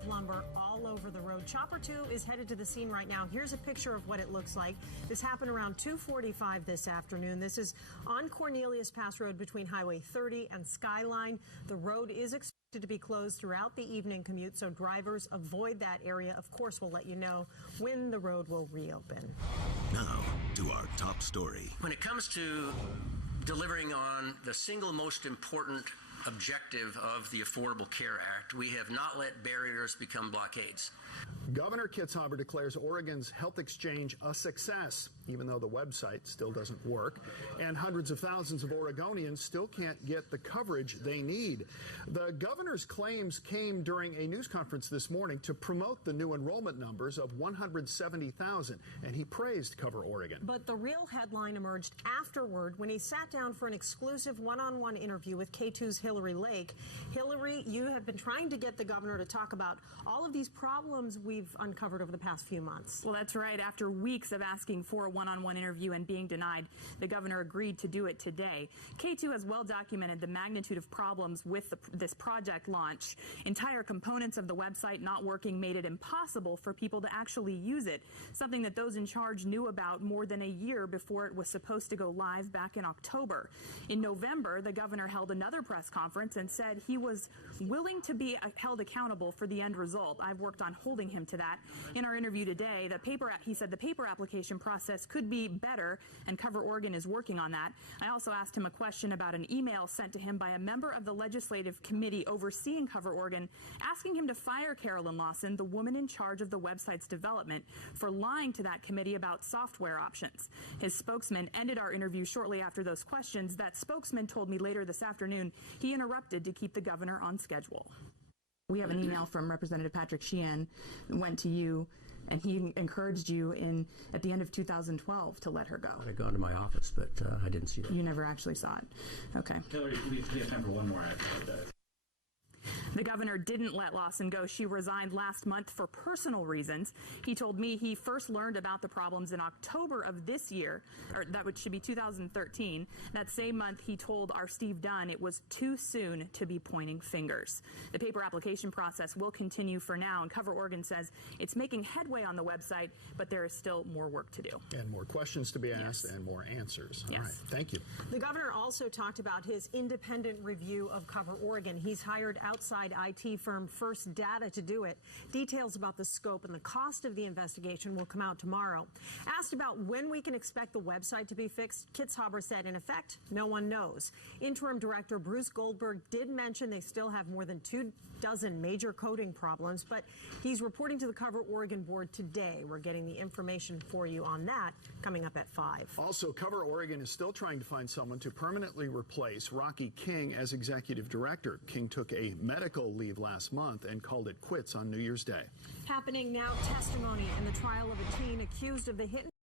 of lumber all over the road. Chopper 2 is headed to the scene right now. Here's a picture of what it looks like. This happened around 2:45 this afternoon. This is on Cornelius Pass Road between Highway 30 and Skyline. The road is expected to be closed throughout the evening commute, so drivers avoid that area. Of course, we'll let you know when the road will reopen. Now to our top story. When it comes to delivering on the single most important objective of the Affordable Care Act, we have not let barriers become blockades. Governor Kitzhaber declares Oregon's health exchange a success, even though the website still doesn't work, and hundreds of thousands of Oregonians still can't get the coverage they need. The governor's claims came during a news conference this morning to promote the new enrollment numbers of 170,000, and he praised Cover Oregon. But the real headline emerged afterward when he sat down for an exclusive one-on-one interview with KATU's Hillary Lake. Hillary, you have been trying to get the governor to talk about all of these problems we've uncovered over the past few months. Well, that's right. After weeks of asking for a one-on-one interview and being denied, the governor agreed to do it today. KATU has well documented the magnitude of problems with this project launch. Entire components of the website not working made it impossible for people to actually use it, something that those in charge knew about more than a year before it was supposed to go live back in October. In November, the governor held another press conference and said he was willing to be held accountable for the end result. I've worked on holding him to that. In our interview today, he said the paper application process could be better, and Cover Oregon is working on that. I also asked him a question about an email sent to him by a member of the legislative committee overseeing Cover Oregon, asking him to fire Carolyn Lawson, the woman in charge of the website's development, for lying to that committee about software options. His spokesman ended our interview shortly after those questions. That spokesman told me later this afternoon he interrupted to keep the governor on schedule. We have an email from Representative Patrick Sheehan that went to you, and he encouraged you at the end of 2012 to let her go. I had gone to my office, but I didn't see that. You never actually saw it. Okay. Hillary, we have time for one more. I apologize. The governor didn't let Lawson go. She resigned last month for personal reasons. He told me he first learned about the problems in October of this year, or should be 2013. That same month, he told our Steve Dunn it was too soon to be pointing fingers. The paper application process will continue for now, and Cover Oregon says it's making headway on the website, but there is still more work to do. And more questions to be asked, yes, and more answers. Yes. All right, thank you. The governor also talked about his independent review of Cover Oregon. He's hired outside IT firm First Data to do it. Details about the scope and the cost of the investigation will come out tomorrow. Asked about when we can expect the website to be fixed, Kitzhaber said, in effect, no one knows. Interim Director Bruce Goldberg did mention they still have more than 24 major coding problems, but he's reporting to the Cover Oregon board today. We're getting the information for you on that coming up at 5. Also, Cover Oregon is still trying to find someone to permanently replace Rocky King as executive director. King took a medical leave last month and called it quits on New Year's Day. Happening now, testimony in the trial of a teen accused of the hit